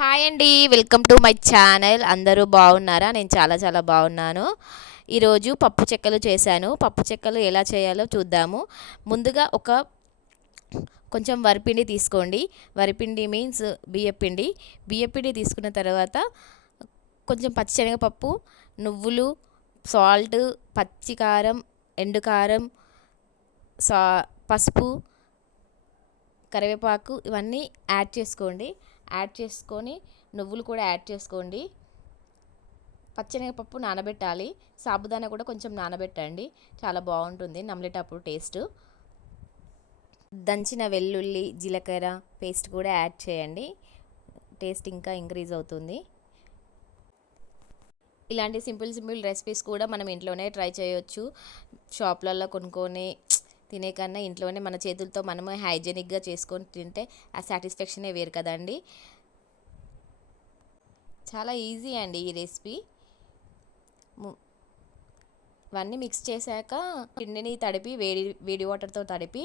Hi అండి, welcome to my channel. అందరూ బాగున్నారా? నేను చాలా చాలా బాగున్నాను. ఈరోజు పప్పు చెక్కలు చేశాను. పప్పు చెక్కలు ఎలా చేయాలో చూద్దాము. ముందుగా కొంచెం వరిపిండి తీసుకోండి. వరిపిండి మీన్స్ బియ్యపిండి. బియ్యపిండి తీసుకున్న తర్వాత కొంచెం పచ్చిశనగపప్పు, నువ్వులు, సాల్ట్, పచ్చికారం, ఎండుకారం, సా పసుపు, కరివేపాకు ఇవన్నీ యాడ్ చేసుకోండి. యాడ్ చేసుకొని నువ్వులు కూడా యాడ్ చేసుకోండి. పచ్చెనగపప్పు నానబెట్టాలి. సాబుదానా కూడా కొంచెం నానబెట్టండి, చాలా బాగుంటుంది నమిలేటప్పుడు టేస్ట్. దంచిన వెల్లుల్లి, జీలకర్ర పేస్ట్ కూడా యాడ్ చేయండి, టేస్ట్ ఇంకా ఇంక్రీజ్ అవుతుంది. ఇలాంటి సింపుల్ సింపుల్ రెసిపీస్ కూడా మనం ఇంట్లోనే ట్రై చేయొచ్చు. షాప్లలో కొనుక్కొని తినే కన్నా ఇంట్లోనే మన చేతులతో మనమే హైజెనిక్గా చేసుకొని తింటే ఆ సాటిస్ఫాక్షనే వేరు కదండి. చాలా ఈజీ అండి ఈ రెసిపీ. ఇవన్నీ మిక్స్ చేశాక పిండిని తడిపి వేడి వేడి వాటర్తో తడిపి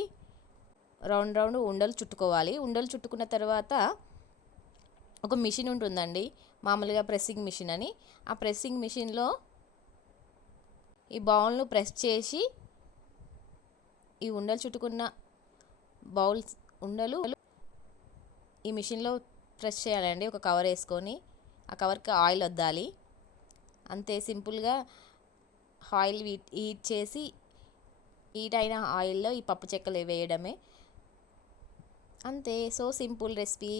రౌండ్ రౌండ్ ఉండలు చుట్టుకోవాలి. ఉండలు చుట్టుకున్న తర్వాత ఒక మిషన్ ఉంటుందండి, మామూలుగా ప్రెస్సింగ్ మిషన్ అని. ఆ ప్రెస్సింగ్ మిషన్లో ఈ బౌల్ను ప్రెస్ చేసి ఈ ఉండలు చుట్టుకున్న బౌల్స్ ఉండలు ఈ మిషన్లో ప్రెస్ చేయాలండి. ఒక కవర్ వేసుకొని ఆ కవర్కి ఆయిల్ వద్దాలి. అంతే సింపుల్గా ఆయిల్ హీట్ చేసి హీట్ అయిన ఆయిల్లో ఈ పప్పు చెక్కలు వేయడమే. అంతే, సో సింపుల్ రెసిపీ.